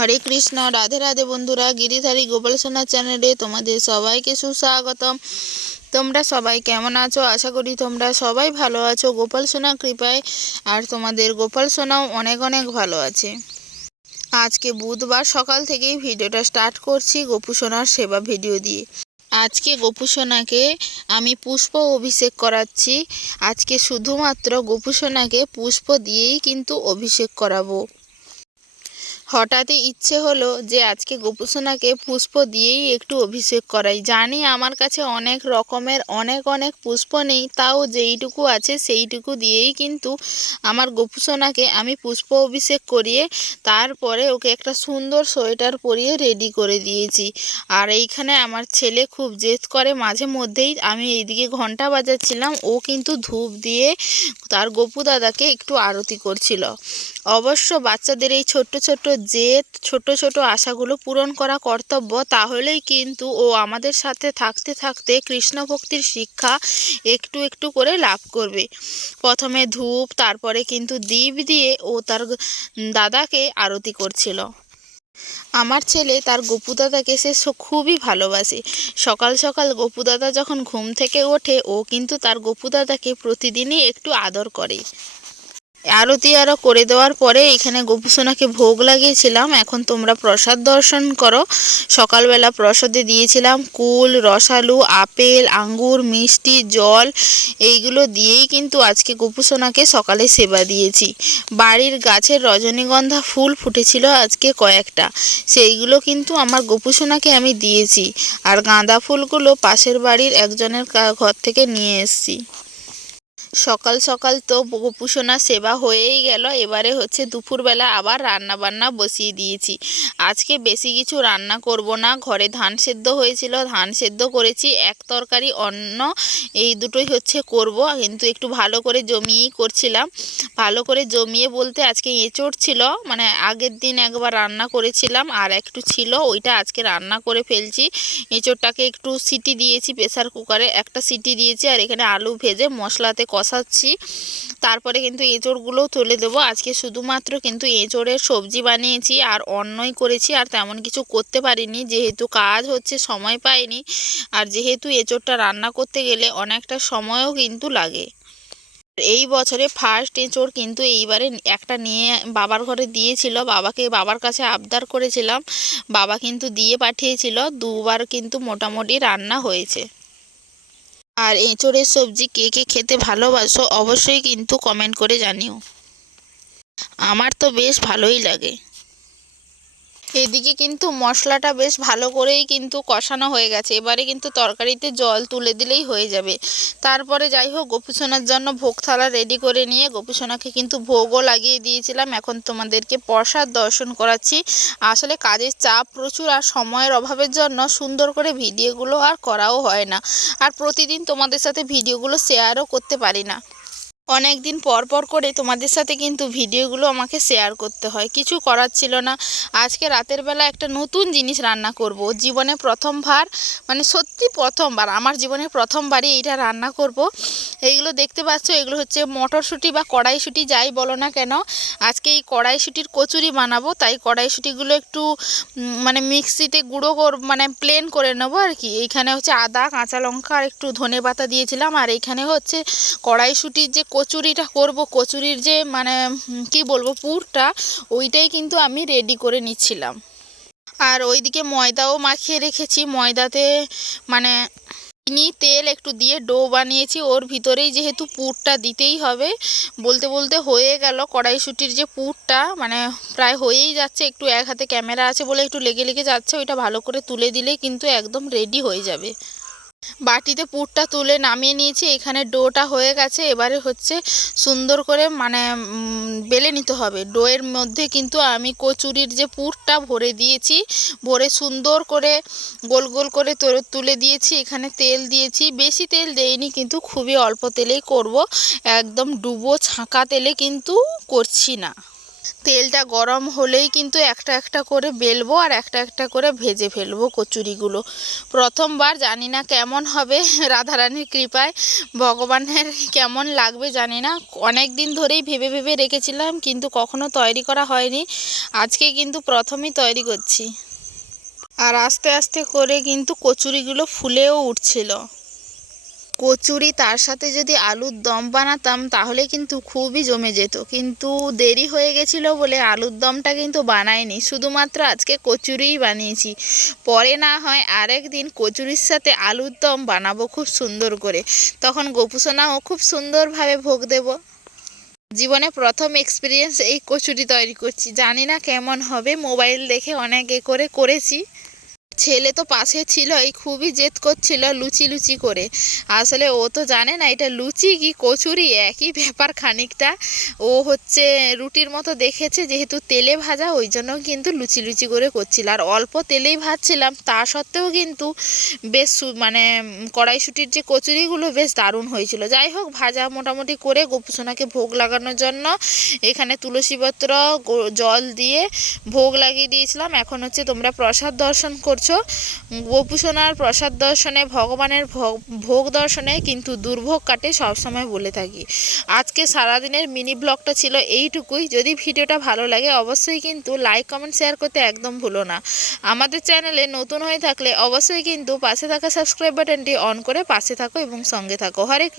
হরে কৃষ্ণ। রাধে রাধে বন্ধুরা, গিরিধারী গোপাল সোনা চ্যানেলে তোমাদের সবাইকে সুস্বাগতম। তোমরা সবাই কেমন আছো? আশা করি তোমরা সবাই ভালো আছো গোপাল সোনা কৃপায়। আর তোমাদের গোপাল সোনাও অনেক অনেক ভালো আছে। আজকে বুধবার সকাল থেকেই ভিডিওটা স্টার্ট করছি গোপু সোনার সেবা ভিডিও দিয়ে। আজকে গোপু সোনাকে আমি পুষ্প অভিষেক করাচ্ছি। আজকে শুধুমাত্র গোপু সোনাকে পুষ্প দিয়েই কিন্তু অভিষেক করাবো। হঠাৎই ইচ্ছে হলো যে আজকে গোপু সোনাকে পুষ্প দিয়েই একটু অভিষেক করাই। জানি আমার কাছে অনেক রকমের অনেক পুষ্প নেই, তাও যেইটুকু আছে সেইটুকু দিয়েই কিন্তু আমার গোপু সোনাকে আমি পুষ্প অভিষেক করিয়ে তারপরে ওকে একটা সুন্দর সোয়েটার পরিয়ে রেডি করে দিয়েছি। আর এইখানে আমার ছেলে খুব জেদ করে মাঝে মধ্যেই। আমি এইদিকে ঘন্টা বাজাচ্ছিলাম, ও কিন্তু ধূপ দিয়ে তার গোপু দাদাকে একটু আরতি করছিল। অবশ্য বাচ্চাদের এই ছোট্ট ছোট্ট জেদ, ছোট ছোট আশাগুলো পূরণ করা কর্তব্য, তাহলেই কিন্তু ও আমাদের সাথে থাকতে থাকতে কৃষ্ণ ভক্তির শিক্ষা একটু একটু করে লাভ করবে। প্রথমে ধূপ, তারপরে কিন্তু দীপ দিয়ে ও তার দাদাকে আরতি করছিল। আমার ছেলে তার গোপু দাদাকে সে খুবই ভালোবাসে। সকাল সকাল গোপু দাদা যখন ঘুম থেকে ওঠে, ও কিন্তু তার গোপু দাদাকে প্রতিদিনই একটু আদর করে। আরতি আরও করে দেওয়ার পরে এখানে গোপু সোনাকে ভোগ লাগিয়েছিলাম। এখন তোমরা প্রসাদ দর্শন করো। সকালবেলা প্রসাদে দিয়েছিলাম কুল, রসালু, আপেল, আঙ্গুর, মিষ্টি, জল, এইগুলো দিয়েই কিন্তু আজকে গোপু সোনাকে সকালে সেবা দিয়েছি। বাড়ির গাছের রজনীগন্ধা ফুল ফুটেছিল আজকে কয়েকটা, সেইগুলো কিন্তু আমার গোপু সোনাকে আমি দিয়েছি। আর গাঁদা ফুলগুলো পাশের বাড়ির একজনের ঘর থেকে নিয়ে এসেছি। সকাল সকাল তো গোপু সোনা সেবা হয়েই গেল। এবারে হচ্ছে দুপুরবেলা আবার রান্না বান্না বসিয়ে দিয়েছি। আজকে বেশি কিছু রান্না করব না, ঘরে ধান সেদ্ধ হয়েছিল, ধান সেদ্ধ করেছি, এক তরকারি অন্ন, এই দুটোই হচ্ছে করব। কিন্তু একটু ভালো করে জমিয়েই করছিলাম। ভালো করে জমিয়ে বলতে আজকে এঁচোড় ছিল, মানে আগের দিন একবার রান্না করেছিলাম আর একটু ছিল, ওইটা আজকে রান্না করে ফেলছি। এঁচোড়টাকে একটু সিটি দিয়েছি, প্রেসার কুকারে একটা সিটি দিয়েছি, আর এখানে আলু ভেজে মশলাতে কষাচ্ছি। তারপরে কিন্তু এঁচোড়গুলোও তুলে দেবো। আজকে শুধুমাত্র কিন্তু এঁচোড়ের সবজি বানিয়েছি আর অন্নই করেছি, আর তেমন কিছু করতে পারিনি যেহেতু কাজ হচ্ছে, সময় পাইনি। আর যেহেতু এঁচোড়টা রান্না করতে গেলে অনেকটা সময়ও কিন্তু লাগে। এই বছরে ফার্স্ট এঁচোড় কিন্তু এইবারে একটা নিয়ে বাবার ঘরে দিয়েছিল, বাবার কাছে আবদার করেছিলাম, বাবা কিন্তু দিয়ে পাঠিয়েছিল। দুবার কিন্তু মোটামুটি রান্না হয়েছে। আর এঁচোড়ের সবজি কে কে খেতে ভালোবাসো অবশ্যই কিন্তু কমেন্ট করে জানিও। আমার তো বেশ ভালোই লাগে। এদিকে কিন্তু মশলাটা বেশ ভালো করেই কিন্তু কষানো হয়ে গেছে। এবারে কিন্তু তরকারিতে জল তুলে দিলেই হয়ে যাবে। তারপরে যাই হোক, গোপু সোনার জন্য ভোগ থালা রেডি করে নিয়ে গোপু সোনাকে কিন্তু ভোগও লাগিয়ে দিয়েছিলাম। এখন তোমাদেরকে প্রসাদ দর্শন করাচ্ছি। আসলে কাজের চাপ প্রচুর, আর সময়ের অভাবের জন্য সুন্দর করে ভিডিওগুলো আর করাও হয় না, আর প্রতিদিন তোমাদের সাথে ভিডিওগুলো শেয়ারও করতে পারি না। অনেক দিন পর পর করে তোমাদের সাথে কিন্তু ভিডিওগুলো আমাকে শেয়ার করতে হয়, কিছু করার ছিল না। আজকে রাতের বেলা একটা নতুন জিনিস রান্না করব। জীবনে প্রথমবার, মানে সত্যি প্রথমবার, আমার জীবনে প্রথমবারই এইটা রান্না করব। এইগুলো দেখতে পাচ্ছ, এগুলো হচ্ছে মটরশুঁটি বা কড়াইশুঁটি যাই বলো না কেন। আজকে এই কড়াইশুঁটির কচুরি বানাবো, তাই কড়াইশুঁটিগুলো একটু মানে মিক্সিতে গুঁড়ো মানে প্লেন করে নেবো আর কি। এইখানে হচ্ছে আদা, কাঁচা লঙ্কা আর একটু ধনে পাতা দিয়েছিলাম। আর এইখানে হচ্ছে কড়াইশুঁটির যে কচুরিটা করব, কচুরির যে মানে কি বলবো পুরটা, ওইটাই কিন্তু আমি রেডি করে নিচ্ছিলাম। আর ওইদিকে ময়দাও মাখিয়ে রেখেছি। ময়দাতে মানে চিনি, তেল একটু দিয়ে ডো বানিয়েছি। ওর ভিতরেই যেহেতু পুরটা দিতেই হবে, বলতে বলতে হয়ে গেল কড়াইশুঁটির যে পুরটা, মানে প্রায় হয়েই যাচ্ছে। একটু এক হাতে ক্যামেরা আছে বলে একটু লেগে লেগে যাচ্ছে, ওইটা ভালো করে তুলে দিলেই কিন্তু একদম রেডি হয়ে যাবে। বাটিতে পুরটা তুলে নামিয়ে নিয়েছি। এখানে ডোটা হয়ে গেছে। এবারে হচ্ছে সুন্দর করে মানে বেলে নিতে হবে। ডোয়ের মধ্যে কিন্তু আমি কচুরির যে পুরটা ভরে দিয়েছি, ভরে সুন্দর করে গোল গোল করে তুলে দিয়েছি। এখানে তেল দিয়েছি, বেশি তেল দেইনি, কিন্তু খুবই অল্প তেলেই করব। একদম ডুবো ছাঁকা তেলে কিন্তু করছি না। তেলটা গরম হলেই কিন্তু একটা একটা করে বেলবো আর একটা একটা করে ভেজে ফেলবো কচুরিগুলো। প্রথমবার, জানি না কেমন হবে, রাধারানীর কৃপায় ভগবানের কেমন লাগবে জানি না। অনেক দিন ধরেই ভেবে ভেবে রেখেছিলাম কিন্তু কখনো তৈরি করা হয়নি, আজকে কিন্তু প্রথমই তৈরি করছি। আর আস্তে আস্তে করে কিন্তু কচুরিগুলো ফুলেও উঠছিল। কচুরি তার সাথে যদি আলুর দম বানাতাম তাহলে কিন্তু খুবই জমে যেত, কিন্তু দেরি হয়ে গেছিল বলে আলুর দমটা কিন্তু বানাইনি, শুধুমাত্র আজকে কচুরিই বানিয়েছি। পরে না হয় আরেক দিন কচুরির সাথে আলুর দম বানাবো খুব সুন্দর করে, তখন গোপুসোনাও খুব সুন্দরভাবে ভোগ দেব। জীবনে প্রথম এক্সপিরিয়েন্স এই কচুরি তৈরি করছি, জানি না কেমন হবে। মোবাইল দেখে অনেকে করে করেছি। ছেলে তো পাশে ছিল, এই খুবই জেদ করছিল লুচি লুচি করে। আসলে ও তো জানে না এটা লুচি কি কচুরি একই ব্যাপার খানিকটা। ও হচ্ছে রুটির মতো দেখেছে, যেহেতু তেলে ভাজা ওই জন্য কিন্তু লুচি লুচি করে করছিল। আর অল্প তেলেই ভাজছিলাম, তা সত্ত্বেও কিন্তু বেশ মানে কড়াইশুঁটির যে কচুরিগুলো বেশ দারুণ হয়েছিল। যাই হোক, ভাজা মোটামুটি করে গোপুসোনাকে ভোগ লাগানোর জন্য এখানে তুলসীপত্র জল দিয়ে ভোগ লাগিয়ে দিয়েছিলাম। এখন হচ্ছে তোমরা প্রসাদ দর্শন করছো। গোপুসোনার প্রসাদ দর্শনে, ভগবানের ভোগ দর্শনে কিন্তু দুর্ভোগ কাটে সবসময় বলে থাকি। আজকে সারাদিনের মিনি ব্লগটা ছিল এইটুকুই। যদি ভিডিওটা ভালো লাগে অবশ্যই কিন্তু লাইক কমেন্ট শেয়ার করতে একদম ভুলো না। আমাদের চ্যানেলে নতুন হয়ে থাকলে অবশ্যই কিন্তু পাশে থাকা সাবস্ক্রাইব বাটনটি অন করে পাশে থাকো এবং সঙ্গে থাকো। হরে কৃষ্ণ।